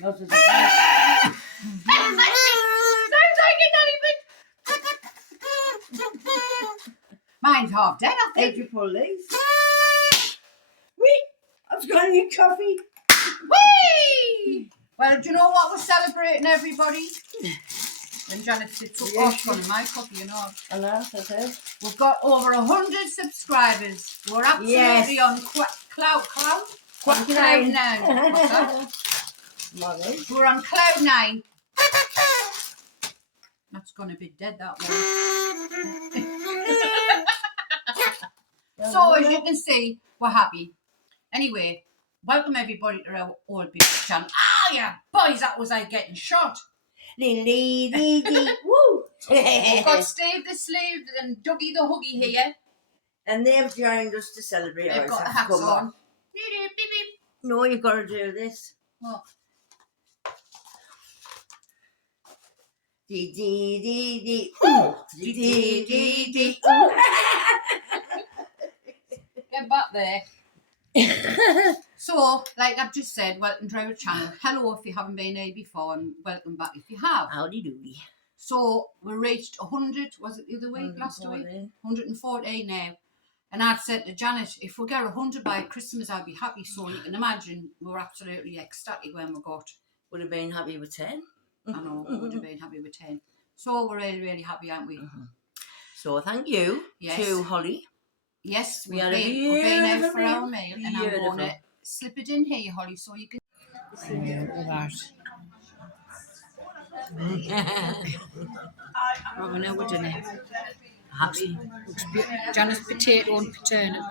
Yours is a bite. Sounds like it, mine's half dead, I How'd think. you pull these? Wait, I've got any coffee. Whee! Well, do you know what we're celebrating, everybody? When Janet sits up off on my coffee, you know. I know, that's it. We've got over 100 subscribers. We're absolutely on cloud now. What's that? We're on cloud 9. That's gonna be dead, that one. So as you can see, we're happy. Anyway, welcome everybody to our old big channel. Ah, yeah, boys, that was like getting shot. Woo! We've got Steve the Slave and Dougie the Huggy here. And they've joined us to celebrate. They've got the hats on. No, you've got to do this. What? Dee dee dee dee. Dee dee dee dee. Get back there. So, like I've just said, welcome to our channel. Hello if you haven't been here before, and welcome back if you have. Howdy doody. So, we reached 100, was it the other week, last week? 114 now. And I'd said to Janet, if we get 100 by Christmas, I'd be happy. So, you can imagine we were absolutely ecstatic when we got. Would have been happy with 10. I know, we would have been happy with 10. So, we're really, really happy, aren't we? So, thank you to Holly. Yes, we've been out for our meal, and I'm going to slip it in here, Holly, so you can see that. Right, we know we're doing it. Happy. Janice potato and paternal.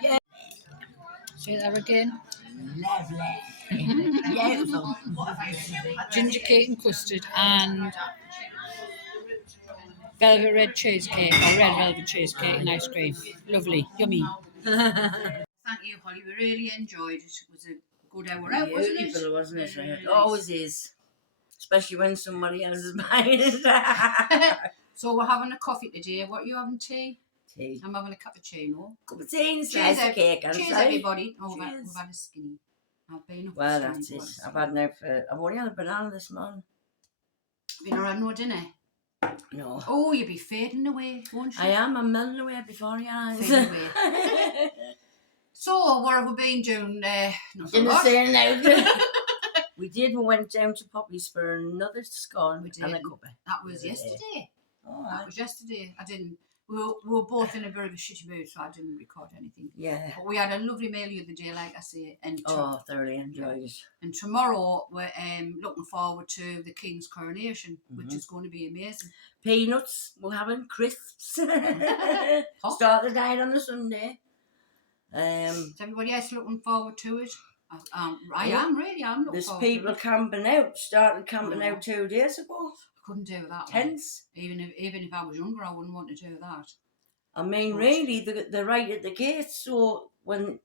Yeah. Say that again. Lovely. Beautiful. Ginger cake and custard and velvet red cheesecake or red velvet cheesecake and ice cream. Lovely, yummy. Thank you, Holly. We really enjoyed it. It was a good hour out, wasn't it? Beautiful, wasn't it? It always is. Especially when somebody else is buying it. So we're having a coffee today. What are you having, tea? Tea. I'm having a cappuccino. Cup of tea and slice of cake. Cheers, everybody. Oh, Cheers. we've had a skinny. I've been up. Well, that's it. I've had now I've only had a banana this morning. Been around no dinner? No. Oh, you'll be fading away, won't you? I am. I'm melting away before your eyes. Fading away. So, what have we been doing? In the same now. We went down to Poppy's for another scone and a cuppa. That was yesterday. Oh, that was yesterday. I didn't. We were both in a bit of a shitty mood, so I didn't record anything. Yeah. But we had a lovely meal the other day, like I say. And thoroughly enjoyed it. And tomorrow we're looking forward to the King's coronation, which is going to be amazing. Peanuts, we're having crisps. Start the diet on the Sunday. Is everybody else looking forward to it? I am looking forward to it. There's people camping out. Started camping out 2 days ago. Couldn't do that. Tense. Even if I was younger, I wouldn't want to do that. I mean, really, they're right at the gate. So when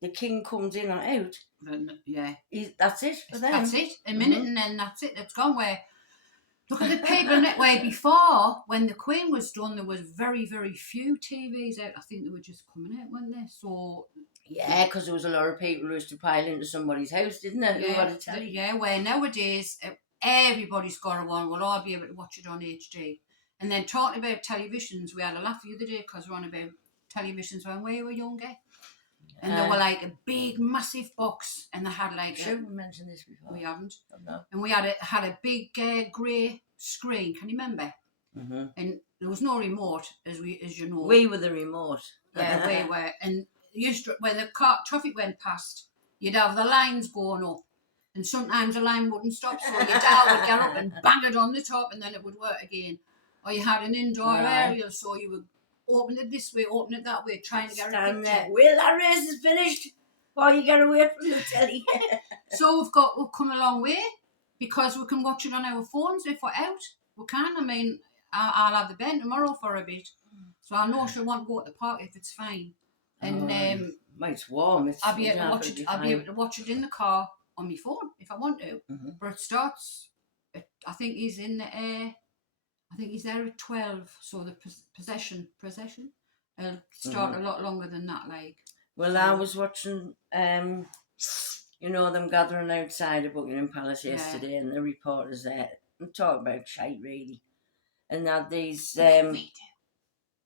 the king comes in or out, that's it for them. That's it. A minute and then that's it. It's gone. Look at the people where before, when the Queen was done, there was very, very few TVs out. I think they were just coming out, weren't they? So yeah, because there was a lot of people who used to pile into somebody's house, didn't it? Yeah, where nowadays everybody's got one. We'll all be able to watch it on HD. And then talking about televisions, we had a laugh the other day because we're on about televisions when we were younger. And they were like a big, massive box, and they had like. Sure, we mentioned this before. We haven't. No. And we had a big grey screen. Can you remember? Mm-hmm. And there was no remote, as you know. We were the remote. Yeah, we were. And when the traffic went past, you'd have the lines going up. And sometimes the line wouldn't stop, so your dad would get up and bang it on the top, and then it would work again. Or you had an indoor area, so you would open it this way, open it that way, trying to get a picture. Well, that race is finished. Or you get away from the telly. So we've come a long way because we can watch it on our phones if we're out. We can. I mean, I'll have the Ben tomorrow for a bit, so I know she'll want to go to the park if it's fine. And it's warm. I'll be able to watch it. I'll be able to watch it in the car on my phone if I want to. Mm-hmm. But it starts. I think he's in the air. I think he's there at 12. So the procession will start a lot longer than that. Like. Well, I was watching you know, them gathering outside of Buckingham Palace yesterday, and the reporters there and talking about shite really, and had these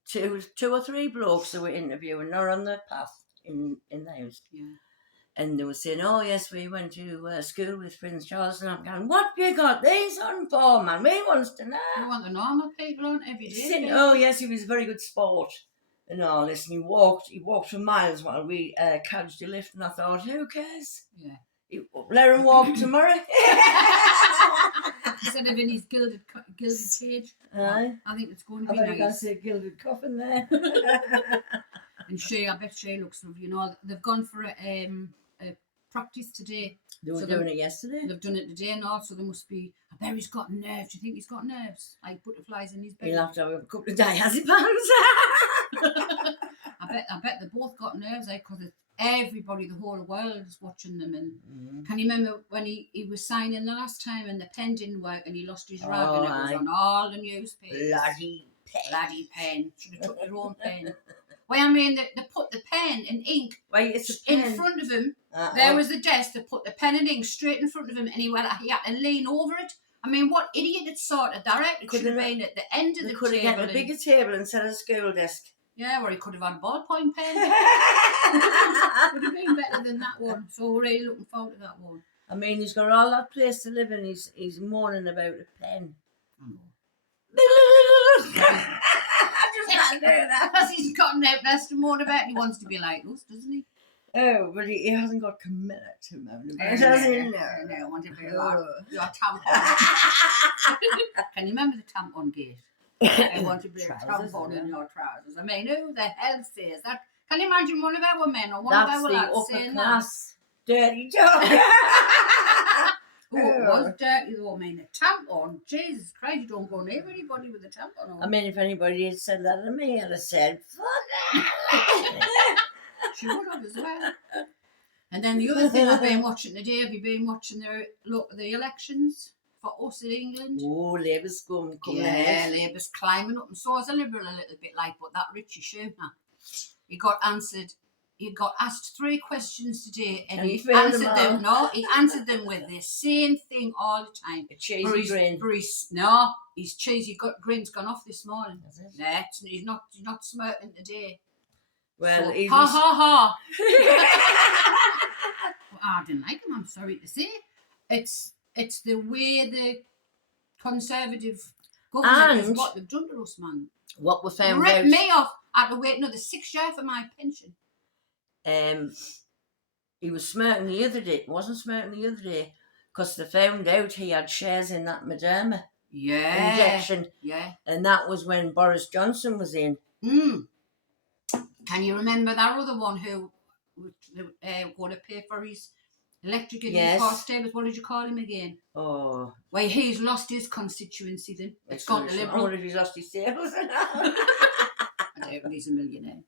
two or three blokes that were interviewing, they're on the path in the house. Yeah. And they were saying, oh yes, we went to school with Prince Charles, and I'm going, what have you got these on for, man? We wants to know. You want the normal people on every day. Saying, oh yes, he was a very good sport and all this, and he walked for miles while we cadged a lift, and I thought, who cares? Yeah. Let him walk tomorrow. Instead of in his gilded cage. Aye. I think it's going to I be thought you were going to nice. say gilded coffin there. And I bet she looks lovely. You know, they've gone for a practice today. They were doing it yesterday. They've done it today and also there must be, I bet he's got nerves. Do you think he's got nerves? Like butterflies in his bed? He'll have to have a couple of diazepams. I bet they both got nerves, because everybody, the whole world is watching them. And can you remember when he was signing the last time and the pen didn't work and he lost his rag, and it was on all the newspapers? Bloody pen. Should have took their own pen. Well, I mean, they put the pen and ink in front of him. There was the desk. They put the pen and ink straight in front of him, and he had to lean over it. I mean, what idiot had sorted that out? It should have been at the end of the table. Could have got a bigger table instead of a school desk. Yeah, or he could have had a ballpoint pen. Would have been better than that one. So we're really looking forward to that one. I mean, he's got all that place to live in. He's mourning about a pen. I just can't do that. Because he's got an outburst to mourn about. He wants to be like us, doesn't he? Oh, but he hasn't got committed to moan about. No, I want to be like your tampon. Can you remember the tampon gate? I want to be a tampon in your trousers. I mean, who the hell says that? Can you imagine one of our men or one of our lads saying that? Dirty talk. Oh, it was dirty though. I mean, a tampon. Jesus Christ, you don't go near anybody with a tampon on. I mean, if anybody had said that to me, I'd have said, fuck that. She would have as well. And then the other thing I've been watching today, have you been watching the elections for us in England? Oh, Labour's coming out. Labour's climbing up, and so is a Liberal a little bit like, but that Richie Schumacher, he got asked 3 questions today, and he answered them. No, he answered them with the same thing all the time. A cheesy grin. No, his cheesy grin's gone off this morning. Nah, he's not smirking today. Well, so, ha ha ha. Well, I didn't like him, I'm sorry to say. It's the way the Conservative government is what they've done to us, man. What we found ripped out, me off. I had to wait another 6 years for my pension. He was smirking the other day. Wasn't smirking the other day because they found out he had shares in that Moderna injection. Yeah. And that was when Boris Johnson was in. Can you remember that other one who was going to pay for his electric in his first tables? What did you call him again? Oh. Well, he's lost his constituency then. It's gone to Liberal. I wonder if he's lost his tables. I don't know, he's a millionaire.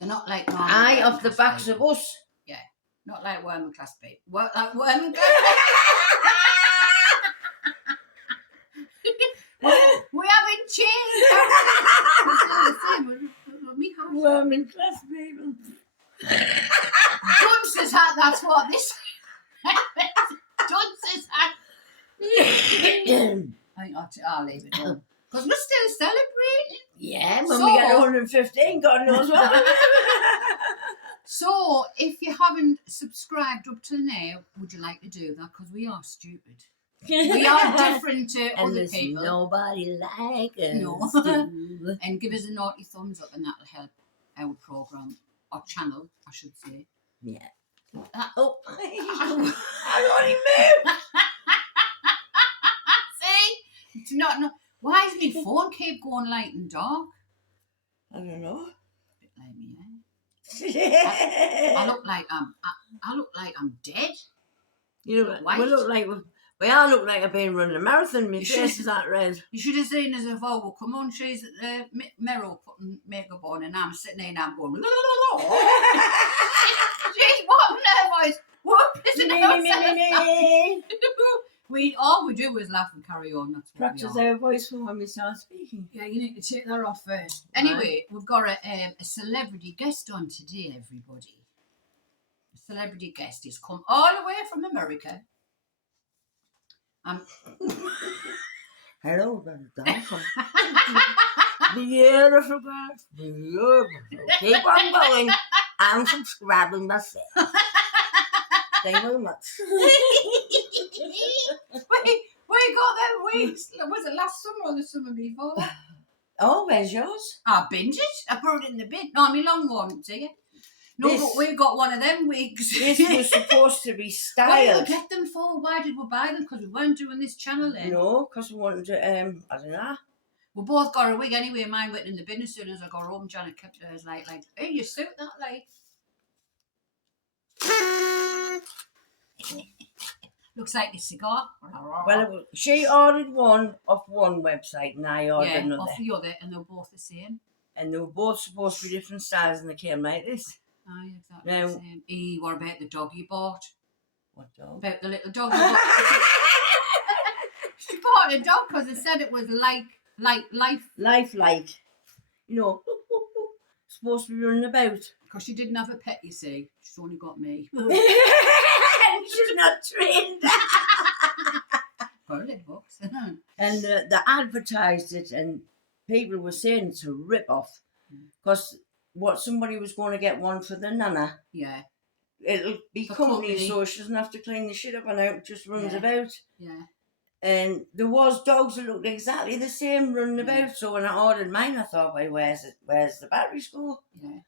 They're not like aye, off the backs of us. Yeah, not like working class people. Like working class we haven't changed. Working class people. Dunce's hat, that's what this Dunce's hat. I think I'll leave it on. Because we're still celebrating. Yeah, when we get 115, God knows what. So, if you haven't subscribed up to now, would you like to do that? Because we are stupid. We are different to and other people. Nobody like us. No. And give us a naughty thumbs up, and that'll help our programme, or channel, I should say. Yeah. Oh, I only moved. See? It's not. Why does my phone keep going light and dark? I don't know. A bit like me, eh? I look like I'm dead. You know, we all look like I've been running a marathon. My face is that red. You should have seen us if I will come on. She's at the mirror putting makeup on, and I'm sitting there and I'm going. She's what her voice? What pissing all we do is laugh and carry on. That's what practice our voice for when we start speaking. Yeah, you need to take that off first. Anyway, we've got a celebrity guest on today, everybody. A celebrity guest. He's come all the way from America. Hello, Donald. Beautiful girls. Beautiful. Keep on going. I'm subscribing myself. Thank you very much. we got them weeks. Was it last summer or the summer before? Oh, where's yours? I binged it. I put it in the bin. No, my long one, see it? No, This- but we got one of them weeks. This was supposed to be What did styled. we get them for? Why did we buy them? Because we weren't doing this channel then. No, because we wanted to, I don't know. We both got a wig anyway. Mine went in the bin as soon as I got home. Janet kept hers like, hey, you suit that, like. Looks like a cigar. Well, she ordered one off one website and I ordered yeah, another. off the other, and they're both the same. And they were both supposed to be different styles and they came like this. Aye, exactly Now- the same. What about the dog you bought? What dog? About the little dog you bought. She bought a dog because they said it was like life. Lifelike. You know, supposed to be running about. Because she didn't have a pet, you see. She's only got me. She's not trained. Got a little box. And they advertised it and people were saying it's a rip-off. Because what somebody was going to get one for the nana. Yeah, It'll be For company, company. so she doesn't have to clean the shit up and out, just runs Yeah. about. yeah. And there was dogs that looked exactly the same running Yeah. about. So when I ordered mine, I thought, well, where's the battery school? Yeah.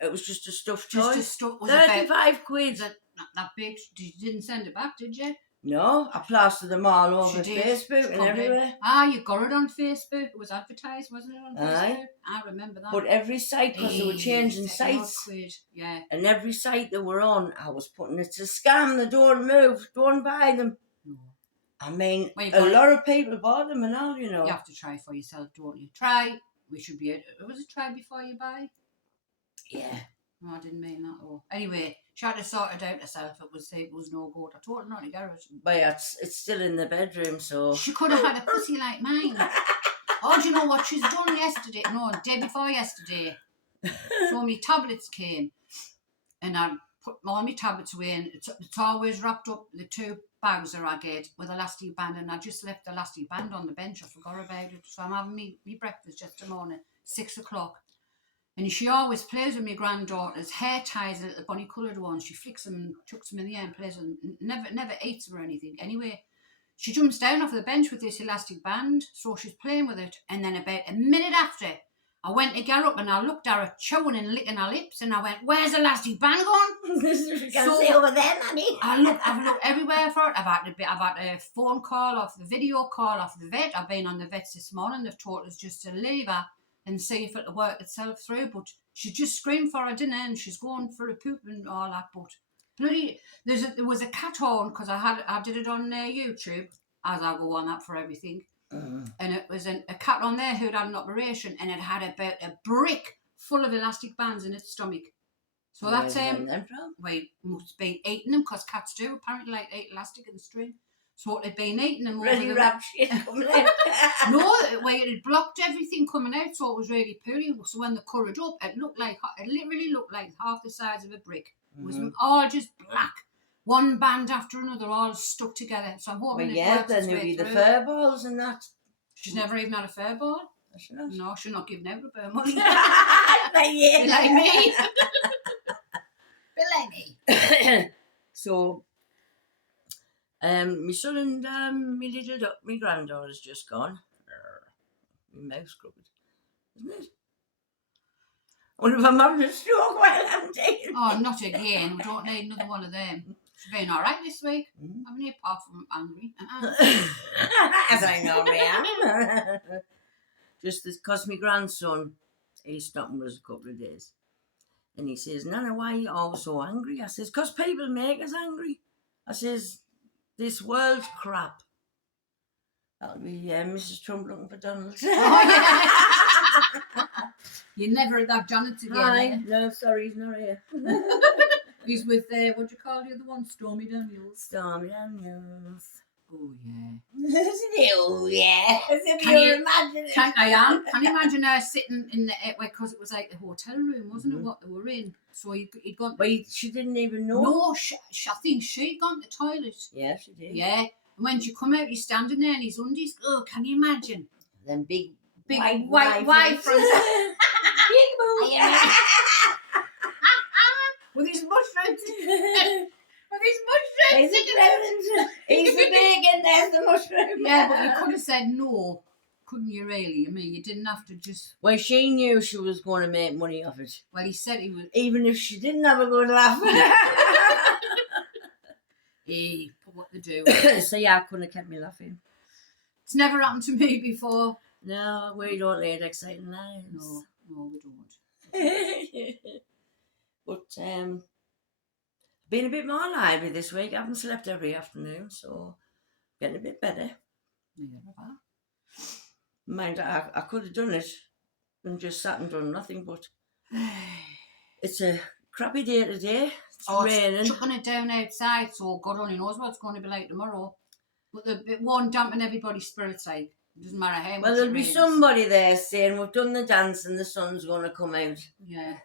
It was just a stuffed Just toy. a stuff was about 35 quid. that big. You didn't send it back, did you? No, I plastered them all over She did. Facebook She and probably- everywhere. Ah, you got it on Facebook. It was advertised, wasn't it, on Facebook? Aye. I remember that. But every site, because they were changing 30 odd sites, quid. Yeah. and every site they were on, I was putting it's a scam. They don't move. Don't buy them. No. I mean, Well, you a got- lot of people bought them and all, you know. You have to try for yourself, don't you? Try. We should be. Was it try before you buy? Yeah. No, I didn't mean that. Though. Anyway, she had to sort it out herself. It was no good. I told her not to get it. But yeah, it's still in the bedroom, so. She could have had a pussy like mine. Oh, do you know what she's done yesterday? No, the day before yesterday. So my tablets came, and I put all my tablets away, and it's always wrapped up, the 2 bags that I get with elastic band, and I just left the elastic band on the bench. I forgot about it. So I'm having me breakfast just this morning, 6 o'clock. And she always plays with my granddaughter's hair ties, the bunny coloured ones. She flicks them and chucks them in the air and plays with them. Never eats them or anything. Anyway, she jumps down off the bench with this elastic band, so she's playing with it. And then about a minute after, I went to get up and I looked at her chewing and licking her lips, and I went, "Where's the elastic band gone?" You can So- see over there, Nanny. I've looked everywhere for it. I've had a phone call off the video call off the vet. I've been on the vets this morning. They've told us just to leave her and see if it'll work itself through. But she just screamed for her dinner and she's going for a poop and all that. But bloody, there was a cat horn because I did it on YouTube, as I go on that for everything. And it was a cat on there who'd had an operation, and it had about a brick full of elastic bands in its stomach. So that's we must be eating them because cats do apparently like eat elastic and string. So it'd been eating them over Ready the wrap shit coming out. no, it had blocked everything coming out, so it was really poorly. So when they covered up, it literally looked like half the size of a brick. It was all just black, one band after another, all stuck together. So I'm Well, hoping it yeah, works then its there'll way be the through. fur balls and that. She's never even had a fur ball. That's not. No, she's not giving out her money. But yeah. Be like me. Be like me. So, my son and my granddaughter's just gone. My mouth's crooked, isn't it? I wonder if I'm having a stroke while I'm taking. Oh, not again. We don't need another one of them. She's been all right this week. Mm. Haven't you? Apart from angry. As I normally am. Just because my grandson, he's stopping with us a couple of days. And he says, "Nana, why are you always so angry?" I says, "Because people make us angry." I says, "This world's crap." That'll be Mrs. Trump looking for Donald. Oh, yeah. You never had that Janet again. Hi. eh? No, sorry, he's not here. He's with, what do you call the other one? Stormy Daniels. Stormy Daniels. Oh yeah. Isn't it? Oh yeah. As if Can you you- imagine it. Can you imagine her sitting in the because it was like the hotel room, wasn't it? What they were in. So he'd gone. But she didn't even know. No, I think she'd gone to the toilet. Yeah, she did. Yeah. And when she come out, he's standing there in his undies. Oh, can you imagine? Them big white fronts. Big boobs. With his mushrooms. With his mushrooms. He's the bacon, there's the mushroom. Yeah, but you could have said no, couldn't you really? I mean, you didn't have to just... Well, she knew she was going to make money off it. Well, he said he would... Even if she didn't have a good laugh. Hey, put what to do. So yeah, I couldn't have kept me laughing. It's never happened to me before. No, we don't lead exciting lives. No, we don't. But been a bit more lively this week. I haven't slept every afternoon, so getting a bit better. Mind, I could have done it and just sat and done nothing, but it's a crappy day today. It's raining. It's chucking it down outside, so God only knows what it's going to be like tomorrow. But it won't dampen everybody's spirits like. It doesn't matter how much Well, there'll it be rains. somebody there saying, we've done the dance and the sun's going to come out. Yeah.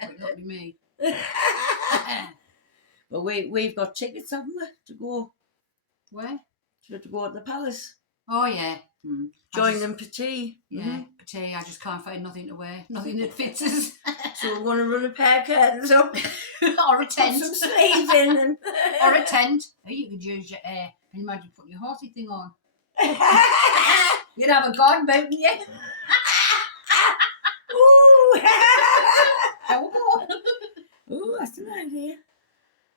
But not be me. But we've got tickets, haven't we, to go Where? to go to the palace. Oh, yeah. Join them for tea. Yeah, for tea. I just can't find nothing to wear. Nothing that fits us. So we're going to run a pair of curtains up. Or a Put tent. some sleeves in them. Or a tent. Hey, you could use your hair. Can you imagine putting your horsey thing on? You'd have a guard mountain, yeah. Ooh. There we go. Ooh, that's an idea.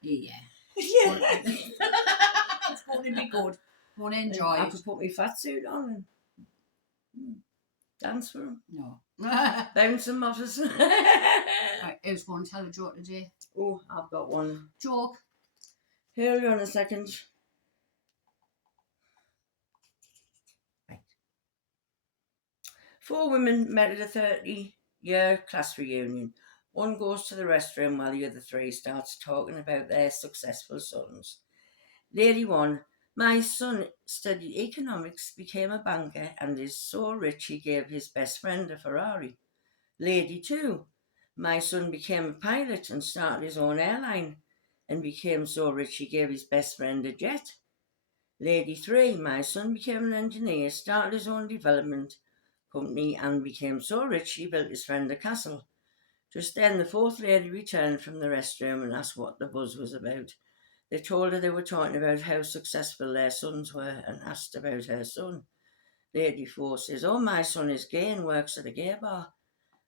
Yeah. Yeah. It's going to be good. Want to enjoy I it. could put my fat suit on and dance for them. No. Bounce them off us. Right, who's going to tell a joke today? Oh, I've got one. Joke. Hold on a second. Right. 4 women met at a 30-year class reunion. One goes to the restroom while the other 3 starts talking about their successful sons. Lady 1, my son studied economics, became a banker, and is so rich he gave his best friend a Ferrari. Lady 2, my son became a pilot and started his own airline, and became so rich he gave his best friend a jet. Lady 3, my son became an engineer, started his own development company, and became so rich he built his friend a castle. Just then the 4th lady returned from the restroom and asked what the buzz was about. They told her they were talking about how successful their sons were and asked about her son. Lady 4 says, oh, my son is gay and works at a gay bar.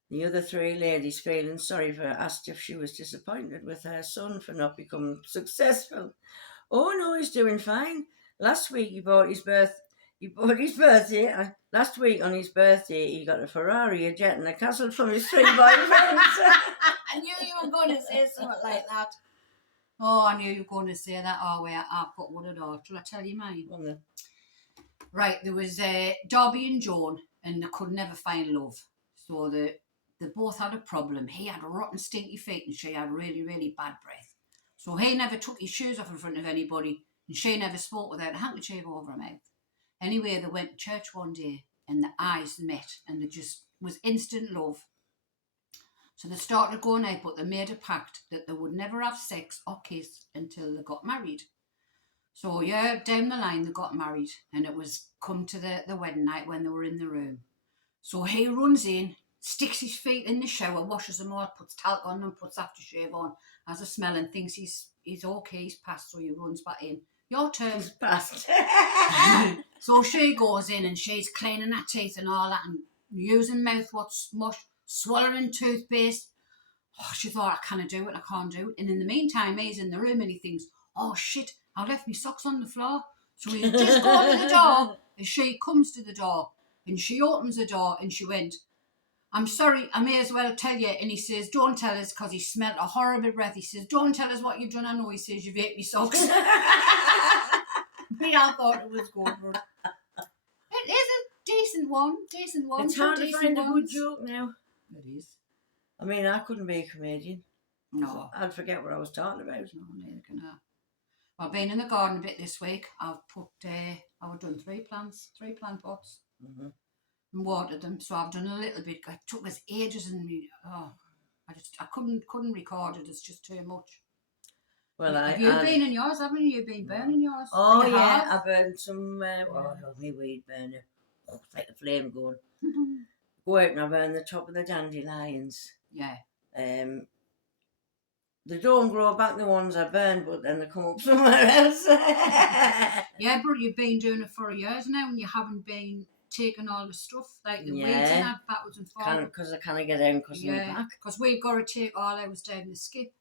The other 3 ladies, feeling sorry for her, asked if she was disappointed with her son for not becoming successful. Oh, no, he's doing fine. Last week last week on his birthday, he got a Ferrari, a jet and a castle from his 3 boyfriends. I knew you were going to say something like that. Oh, I knew you were going to say that. Oh, wait, I've got one at all. Shall I tell you mine? Right, there was Darby and Joan, and they could never find love. So they both had a problem. He had rotten, stinky feet, and she had really, really bad breath. So he never took his shoes off in front of anybody, and she never spoke without a handkerchief over her mouth. Anyway, they went to church one day, and their eyes met, and there just was instant love. So they started going out, but they made a pact that they would never have sex or kiss until they got married. So yeah, down the line they got married, and it was come to the wedding night when they were in the room. So he runs in, sticks his feet in the shower, washes them all, puts talc on them, puts aftershave on, has a smell and thinks he's okay, he's passed, so he runs back in. Your turn. Passed. So she goes in and she's cleaning her teeth and all that and using mouthwash, swallowing toothpaste. Oh, she thought, I can't do it, I can't do it. And in the meantime, he's in the room and he thinks, oh shit, I left my socks on the floor. So he just go to the door and she comes to the door and she opens the door and she went, I'm sorry, I may as well tell you. And he says, don't tell us, because he smelled a horrible breath. He says, don't tell us what you've done. I know. He says, you've ate me socks. But I thought it was good, but it is a decent one. It's hard to find a good joke now. It is. I mean, I couldn't be a comedian. No. I'd forget what I was talking about. No, neither can I. I've been in the garden a bit this week. I've done 3 plant pots Mhm. and watered them. So I've done a little bit. It took us ages, and I couldn't record it. It's just too much. Well, Have you been in yours? Haven't you? You've been burning yours? Oh You yeah, have? I burned some. My weed burner. Oh, it's like a flame going. Go out and I burn the top of the dandelions. Yeah. They don't grow back, the ones I burned, but then they come up somewhere else. Yeah, but you've been doing it for years now, and you haven't been taking all the stuff like the weeds and Yeah. that backwards and forwards. Because I can't get down because of my Yeah, back. because we've got to take all ours down the skip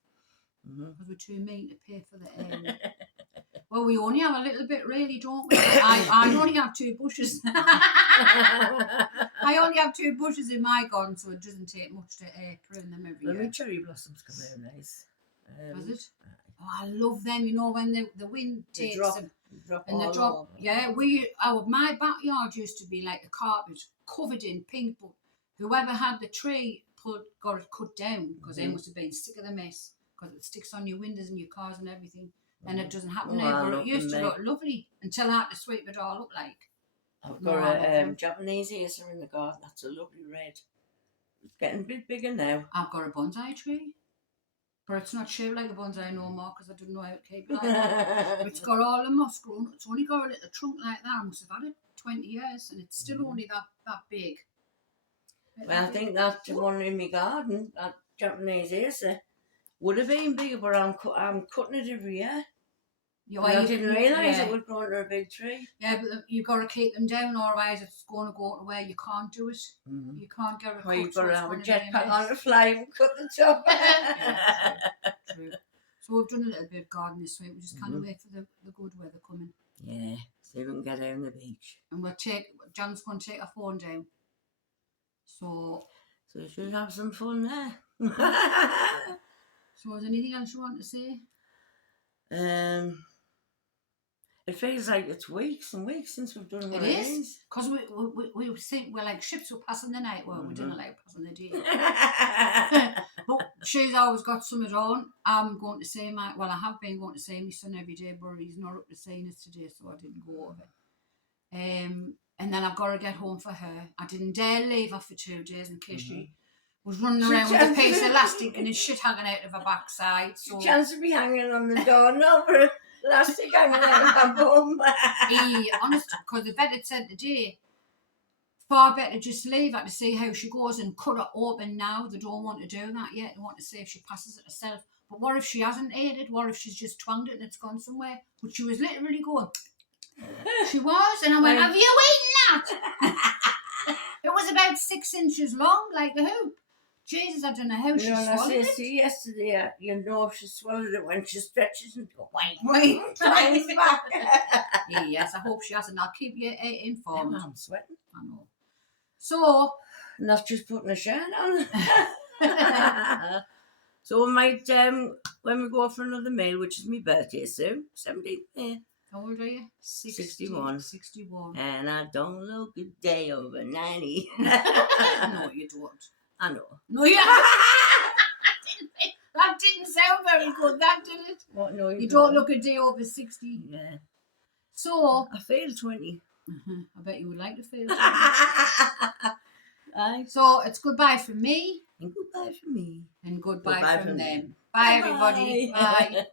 Mhm. because we're too mean to pay for the well, we only have a little bit, really, don't we? I only have 2 bushes. I only have 2 bushes in my garden, so it doesn't take much to prune them every The year. cherry blossoms come out nice. Was it? Oh, I love them. You know, when the wind They takes drop, them. drop And the all drop, over. yeah, my backyard used to be like a carpet covered in pink, but whoever had the tree got it cut down because they must have been sick of the mess because it sticks on your windows and your cars and everything, and it doesn't happen Oh, now. I But it love used them, to mate. look lovely until I had to sweep it all up like. I've No, I got love a them. Japanese acer in the garden. That's a lovely red. It's getting a bit bigger now. I've got a bonsai tree, but it's not shaped like a bonsai no more because I didn't know how to keep it like that. But it's got all the moss grown. It's only got a little trunk like that. I must have had it 20 years, and it's still only that big. Well, I think that one in my garden, that Japanese acer, would have been bigger, but I'm cutting it every year. I didn't realise it would grow into a big tree. Yeah, but you've got to keep them down, otherwise it's going to go to where you can't do it. Mm-hmm. You can't get it. Well, you've cut, got to so have a it's gonna be jetpack mess. on the fly and cut the top. Yeah, true. So we've done a little bit of gardening this week. We just can't wait for the good weather coming. Yeah, so we can get down the beach. And John's going to take her phone down. So you should have some fun there. So is there anything else you want to say? It feels like it's weeks and weeks since we've done one It of is. these. Because we think we're like ships were passing the night. Well, we didn't like passing the day. But she's always got something on. I'm going to see I have been going to see my son every day, but he's not up to seeing us today, so I didn't go over. And then I've got to get home for her. I didn't dare leave her for 2 days in case she was running around with a piece of elastic and his shit hanging out of her backside. So Chance to be hanging on the door now for elastic hanging out of her bum. honest, because the vet had said today, far better just leave her to see how she goes and cut her open now. They don't want to do that yet. They want to see if she passes it herself. But what if she hasn't ate it? What if she's just twanged it and it's gone somewhere? But she was literally going. She was, and I went, have you eaten that? It was about 6 inches long, like the hoop. Jesus, I don't know how she swallowed it. Yesterday, you know she swallowed it when she stretches and goes, wait, tries back. Yes, I hope she hasn't. I'll keep you informed. I'm sweating. I know. So, not just putting a shirt on. So we might, when we go for another meal, which is my birthday soon, 17th May. How old are you? 61. 61. And I don't look a day over 90. No, you don't. I know. No, yeah. That didn't sound very good, that did it? What, no, You don't look a day over 60. Yeah. So, I feel 20. I bet you would like to feel. Aye. So, it's goodbye from me. And goodbye from me. And goodbye, Goodbye from from them. them. Bye, everybody. Bye.